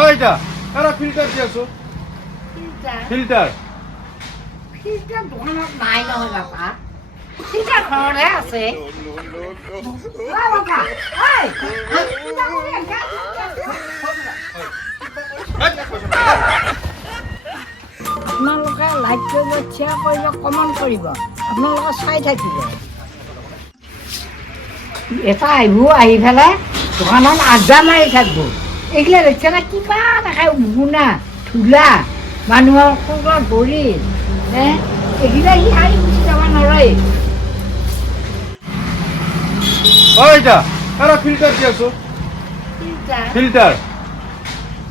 ওইটা আৰে ফিল্টাৰ কি আছো ফিল্টাৰ ফিল্টাৰ দোকানত নাই নহয় বাপা ফিল্টাৰ ঘৰতে আছে বাপা এই আপোনালোকে লাইক কৰিব শ্বেয়াৰ কৰিব কমেণ্ট কৰিব আপোনালোকে চাই থাকিব এটা আহিব আহি পেলাই দোকানত আড্ডা মাৰি থাকিব এইগিলা দেখিছে না কিবা দেখাই উগুনা ধূলা মানুহৰ কোৰত ভৰি এইগিলা সি আহি গুচি যাব নোৱাৰে ওইটা আৰে ফিল্টাৰ কি আছো ফিল্টাৰ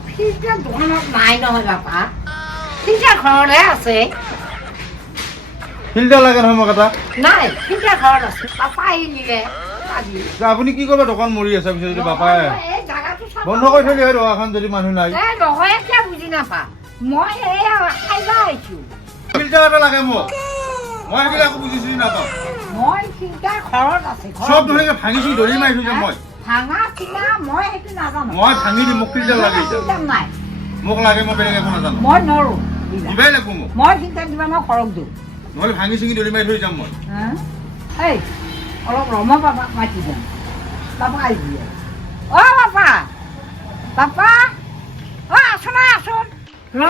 ফিল্টাৰ দোকানত নাই নহয় বাপা ফিল্টাৰ ঘৰতে আছে ফিল্টাৰ লাগে নহয় কথা নাই ফিল্টাৰ ঘৰত আছে পাপা আহিলে আপুনি কি কৰিব দোকান মৰি আছে পিছত যদি বাপাই এই জাগাটো চাব বন্ধ কৰি থৈ দিয়ে দোকানখন যদি মানুহ নাই এই নহয় কিয় বুজি নাপা মই এয়া খাইবা আহিছো ফিল্টাৰ এটা লাগে মোক মই সেইবিলাক বুজিছি নাপাওঁ মই ফিল্টাৰ ঘৰত আছে চব ধৰণে ভাঙিছি দৰি মাৰি থৈছে মই ভাঙা চিঙা মই সেইটো নাজানো মই ভাঙি দিম মোক ফিল্টাৰ লাগে এতিয়া নাই মোক লাগে মই বেলেগ একো নাজানো মই নৰো দিবাই লাগিব মোক মই ফিল্টাৰ দিবা মই ঘৰক দিওঁ নহ'লে ভাঙি চিঙি দৰি মাৰি থৈ যাম মই এই অলপ ৰমা বাবাক মাতি যাম বাবা আহিবি অ বাপা বাপা অ আছোন আছোন ৰ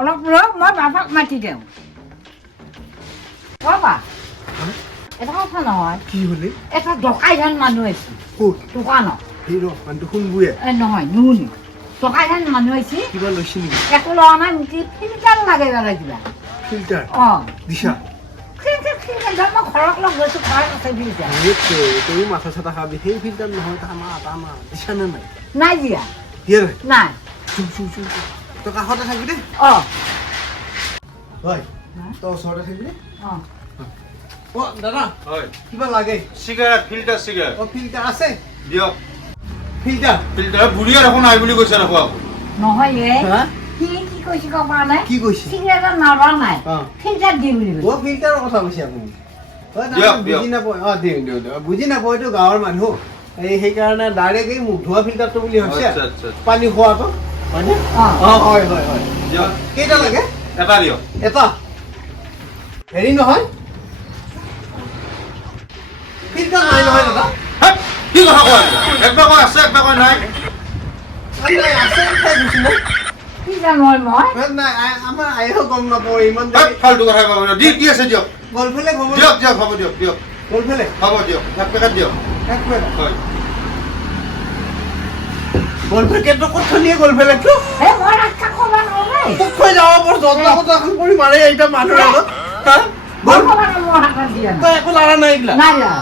অলপ ৰ মই বাবাক মাতি দিওঁ বাবা এটা কথা নহয় কি হলে এটা ডকাইধান মানুহ আছে ক'ত দোকানত হিৰ মানুহটো শুনবুয়ে নহয় নুশুনি ডকাইধান মানুহ আছে কিবা লৈছে নেকি একো লোৱা নাই নেকি ফিল্টাৰ লাগে বেলা কিবা ফিল্টাৰ অ দিছা ফিল্টাৰ মই ঘৰত লগ গৈছোঁ ঘৰত আছে ফিল্টাৰ তয়ো মাথা চাথা খাবি সেই ফিল্টাৰ নহয় তামা দিছা নে নাই নাই দিয়া দিয়ে নাই নাই চুপ চুপ চুপ তই কাষতে থাকিবি দে অ হয় তই ওচৰতে থাকিবি দে অ অ দাদা হয় কিবা লাগে চিগাৰেট ফিল্টাৰ চিগাৰেট অ ফিল্টাৰ আছে দিয়ক ফিল্টাৰ ফিল্টাৰ বুঢ়ীয়ে দেখোন নাই বুলি কৈছে দেখো আকৌ নহয় এ হা কি কৈছে ক'ব পৰা নাই কি কৈছে চিগাৰেটৰ নৰা নাই অ ফিল্টাৰ দি বুলি অ ফিল্টাৰৰ কথা কৈছে আপুনি দিয়ক, বুজি নাপায় অ দিওঁ বুজি নাপায় এইটো গাঁৱৰ মানুহ এই সেইকাৰণে ডাইৰেক্ট এই মুখ ধোৱা ফিল্টাৰটো বুলি ভাবিছে আচ্ছা আচ্ছা পানী খোৱাটো হয়নে অ অ হয় হয় হয় দিয়ক কেইটা লাগে এটা দিয়ক এটা হেৰি নহয় ফিল্টাৰ নাই নহয় দাদা হেৎ, কি কথা কোৱা একবাৰ কৈ আছে একবাৰ কৈ নাই নাই আছে খাই গৈছিলে কি জানো মই নাই আমাৰ আইও গম নাপাওঁ ইমান হেৎ, ফাল্টু কথা ক'ব দি কি আছে দিয়ক গলফেলে গম দিয়ক দিয়ক হ'ব দিয়ক দিয়ক গলফেলে হ'ব দিয়ক এক পেকেট দিয়ক এক মিনিট হয় গলফেল কেইটা ক'ত থলিয়ে গলফেলে কিয় এ মই ৰাস্তা ক'ব নোৱাৰে তোক থৈ যাব বৰ যত্ন কথা এখন কৰি মাৰে এইটা মানুহৰ আগত হা মই ক'ব নোৱাৰো মোৰ হাতত দিয়া নাই তই একো লাৰা নাই এইগিলা নাই দিয়া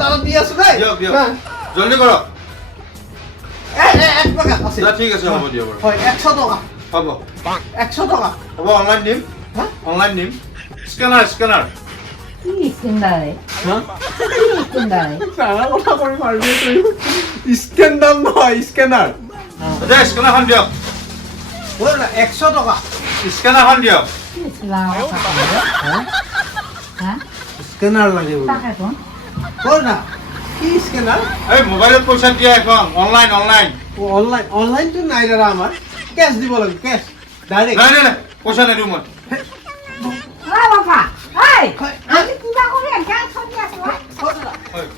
দাদা দি আছো দেই দিয়ক দিয়ক জলদি কৰক এক পেকেট আছে ঠিক আছে হ'ব দিয়ক বাৰু হয় 100 টকা হ'ব 100 টকা হ'ব অনলাইন দিম হা অনলাইন দিম স্কেনাৰ স্কেনাৰ কি চিন্তাৰে হা কি চিন্তাৰে ডাঙৰ কথা কৰি মাৰিবি তুই স্কেনাৰ নহয় স্কেনাৰ দে স্কেনাৰখন দিয়ক বল 100 টকা স্কেনাৰখন দিয়ক কি চিলাও কথা ক'লে হা স্কেনাৰ লাগে তাকেতো বল না কি স্কেনাৰ এই মোবাইলত পইচা দিয়া এখন অনলাইন অনলাইন অনলাইনটো নাই দাদা আমাৰ কেছ দিব লাগে কেছ ডাইৰেক্ট নাই নাই নাই পইচা নিদিওঁ মই অ বাবা এই আজি কিবা কৰি একা চলি আছো হয়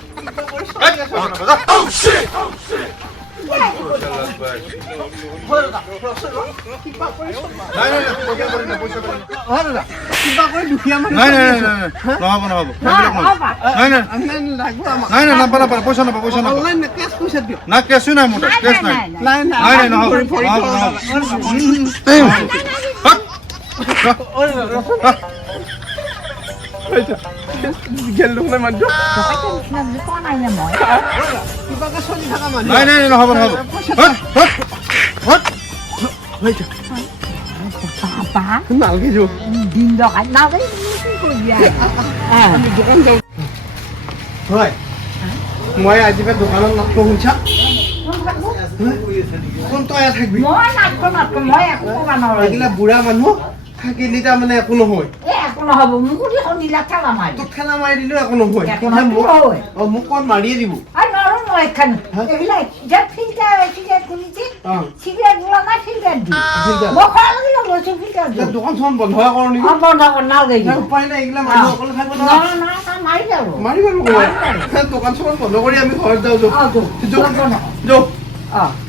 নাই নাই পইচা কৰি নাই পইচা কৰি কিবা কৰি দুখীয়া মানুহ নাই নাই নাই নহ'ব নহ'ব নাই নাই নাই নাই নাপায় নাপায় পইচা নাপায় পইচা নাপায় অনলাইন কেছ পইচা দিওঁ না কেছো নাই মোৰ তাত কেছ নাই নাই নাই নাই নহ'ব নহ'ব নহ'ব গেল নহয় মানুহ কোৱা নাই নে মই কিবাকে চলি থকা মানুহ নাই নাই নহ'ব নহ'ব বাবা নালগে যো দিন দকাই নালাগে কি কৰিবি আমি দোকান যাওঁ হয় মই আজি পৰা দোকানত নাটক শুনছা কোন তই থাকবি মই নাটক মই একো ক'ব নোৱাৰো এইগিলা বুঢ়া মানুহ থাকিলে তাৰমানে একো নহয় একো নহ'ব মোক দেখোন দিলা ঠেলা মাৰি তোক ঠেলা মাৰি দিলেও একো নহয় একো নহয়, মোক ক'ত মাৰিয়ে দিব আৰু নৰো এখানে এগুলা সিগাৰেট ফিল্টাৰ সিগাৰেট খুলিছি সিগাৰেট গুলো না ফিল্টাৰ দি বখৰা লাগিলে বস্তু ফিল্টাৰ দি দোকানখন বন্ধ কৰো নেকি বন্ধ কর না দেই উপায় নাই এইগিলা মানুহ অকলে খাব না না না মারি যাব মাৰিব দোকান চোকান বন্ধ কৰি আমি ঘৰত যাওঁ যাও যাওঁ